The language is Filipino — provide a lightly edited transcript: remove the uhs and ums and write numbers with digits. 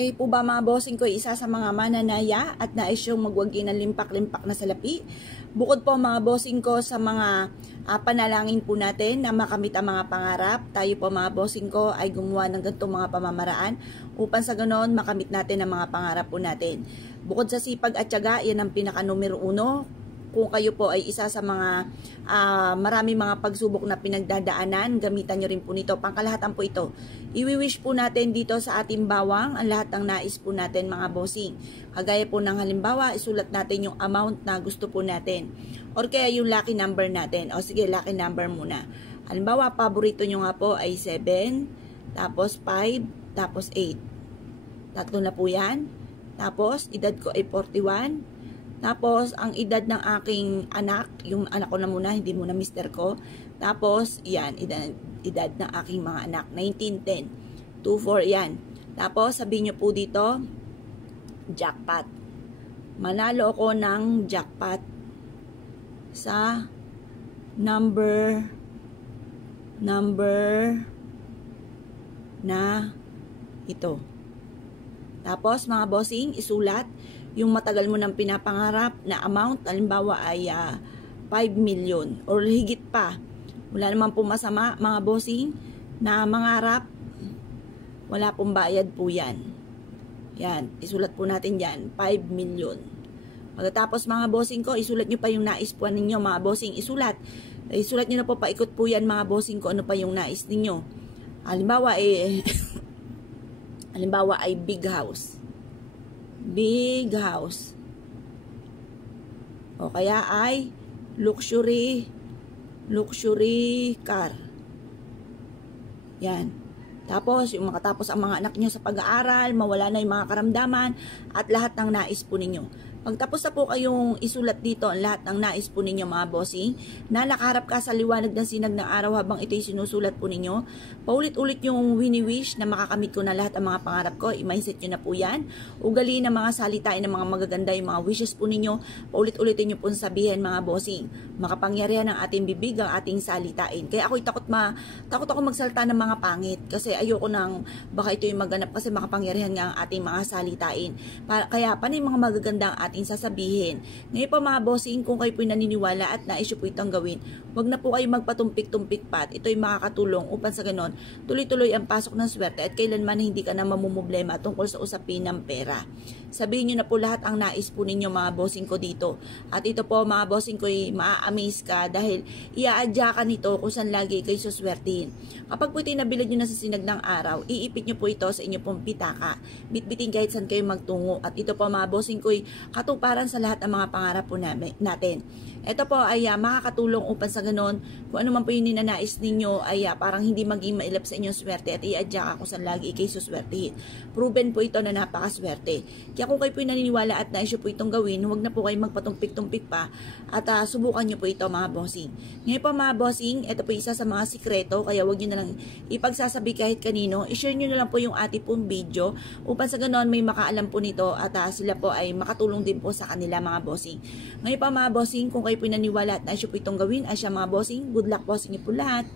Kayo po ba mga bossing ko isa sa mga mananaya at nais yung magwagi ng limpak-limpak na salapi? Bukod po mga bossing ko sa mga panalangin po natin na makamit ang mga pangarap, tayo po mga bossing ko ay gumawa ng ganitong mga pamamaraan upang sa ganon makamit natin ang mga pangarap po natin. Bukod sa sipag at tiyaga, yan ang pinaka numero 1. Kung kayo po ay isa sa mga marami mga pagsubok na pinagdadaanan, gamitan nyo rin po nito. Pangkalahatan po ito. Iwi-wish po natin dito sa ating bawang ang lahat ng nais po natin mga bossing. Kagaya po ng halimbawa, isulat natin yung amount na gusto po natin. Or kaya yung lucky number natin. O sige, lucky number muna. Halimbawa, paborito nyo nga po ay 7, tapos 5, tapos 8. Tatlo na po yan. Tapos, edad ko ay 41. Tapos, ang edad ng aking anak, yung anak ko na muna, hindi muna mister ko. Tapos, yan, edad ng aking mga anak, 1910. 24, yan. Tapos, sabihin nyo po dito, jackpot. Manalo ako ng jackpot sa number na ito. Tapos, mga bossing, isulat yung matagal mo nang pinapangarap na amount, halimbawa ay 5 million or higit pa. Wala naman po masama mga bossing na mangarap, wala pong bayad po yan. Yan, isulat po natin yan, 5 million. Pagkatapos mga bossing ko, isulat nyo pa yung nais po ninyo mga bossing, isulat nyo na po, paikot po yan mga bossing ko, ano pa yung nais ninyo. Halimbawa ay big house. Big house. O kaya ay luxury car. Yan. Tapos, yung makatapos ang mga anak nyo sa pag-aaral, mawala na yung mga karamdaman, at lahat ng nais po ninyo. Pagtapos na po kayong isulat dito ang lahat ng nais po ninyo mga bossing, na nakaharap ka sa liwanag ng sinag ng araw habang ito'y sinusulat po ninyo, paulit-ulit yung wini-wish na makakamit ko na lahat ang mga pangarap ko, i-mindset nyo na po yan, ugaliin ng mga salitain ng mga magaganda yung mga wishes po ninyo, paulit-ulitin nyo po sabihin mga bossing, makapangyarihan ng ating bibig ang ating salitain. Kaya ako'y takot ako magsalita ng mga pangit, kasi ayoko nang baka ito'y maganap kasi makapangyarihan nga ang ating mga salitain. Kaya panay mga magagandang ating sasabihin. Ngayon po mga bossing, kung kayo po'y naniniwala at nais po itong gawin, huwag na po kayo magpatumpik-tumpik pa at ito'y makakatulong upang sa ganon, tuloy-tuloy ang pasok ng swerte at kailanman hindi ka na mamumblema tungkol sa usapin ng pera. Sabihin nyo na po lahat ang nais po ninyo mga bossing ko dito. At ito po mga bossing ko ay maa-amaze ka dahil iaadya ka nito kung saan lagi kayo suswertihin. Kapag po ito'y nabilad nyo na sa sinag ng araw, iipit nyo po ito sa inyo pong pitaka. Bitbitin kahit saan kayo magtungo. At ito po mga bossing ko ay katuparan sa lahat ng mga pangarap po natin. Ito po ay makakatulong upang sa ganon, kung ano man po yung ninanais ninyo ay parang hindi maging mailap sa inyong swerte at i-adya ka kung saan lagi kayo suswertihin. Proven po ito na napakaswerte. Kaya kung kayo po naniniwala at nais po itong gawin, huwag na po kayo magpatumpik-tumpik pa at subukan nyo po ito mga bossing. Ngayon po mga bossing, ito po isa sa mga sikreto, kaya huwag nyo na lang ipagsasabi kahit kanino. I-share nyo na lang po yung ating pong video upang sa ganon may makaalam po nito at sila po ay makatulong din po sa kanila mga bossing. Ngayon pa mga bossing, kung kayo po naniniwala at nais po itong gawin, ay siya mga bossing, good luck po sa inyo po lahat.